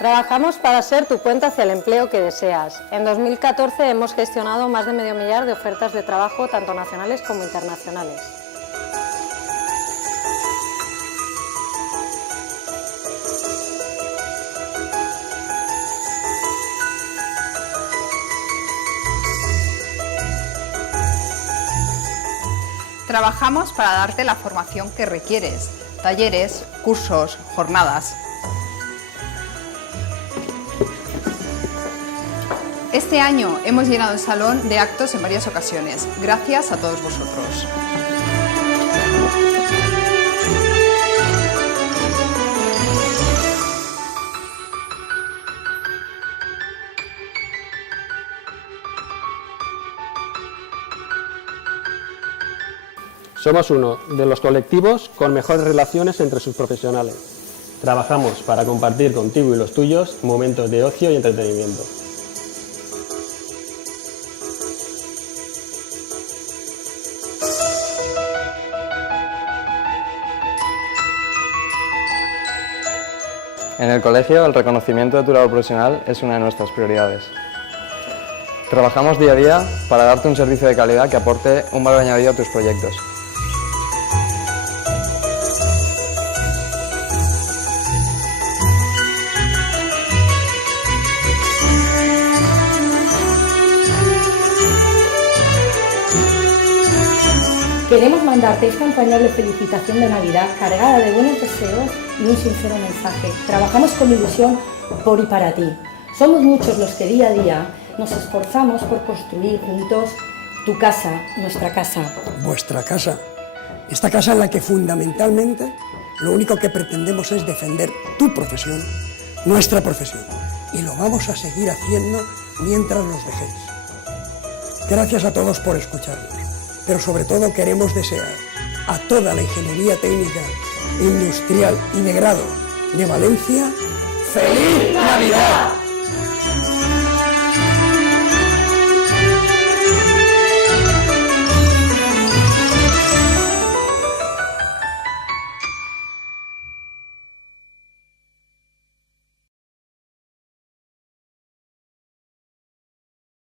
Trabajamos para ser tu puente hacia el empleo que deseas. En 2014 hemos gestionado más de medio millar de ofertas de trabajo, tanto nacionales como internacionales. Trabajamos para darte la formación que requieres, talleres, cursos, jornadas. Este año hemos llenado el salón de actos en varias ocasiones, gracias a todos vosotros. Somos uno de los colectivos con mejores relaciones entre sus profesionales. Trabajamos para compartir contigo y los tuyos momentos de ocio y entretenimiento. En el colegio, el reconocimiento de tu labor profesional es una de nuestras prioridades. Trabajamos día a día para darte un servicio de calidad que aporte un valor añadido a tus proyectos. Queremos mandarte esta entrañable felicitación de Navidad cargada de buenos deseos y un sincero mensaje. Trabajamos con ilusión por y para ti. Somos muchos los que día a día nos esforzamos por construir juntos tu casa, nuestra casa. Vuestra casa. Esta casa en la que fundamentalmente lo único que pretendemos es defender tu profesión, nuestra profesión. Y lo vamos a seguir haciendo mientras nos dejéis. Gracias a todos por escucharnos. Pero sobre todo queremos desear a toda la ingeniería técnica, industrial y de grado de Valencia ¡Feliz Navidad!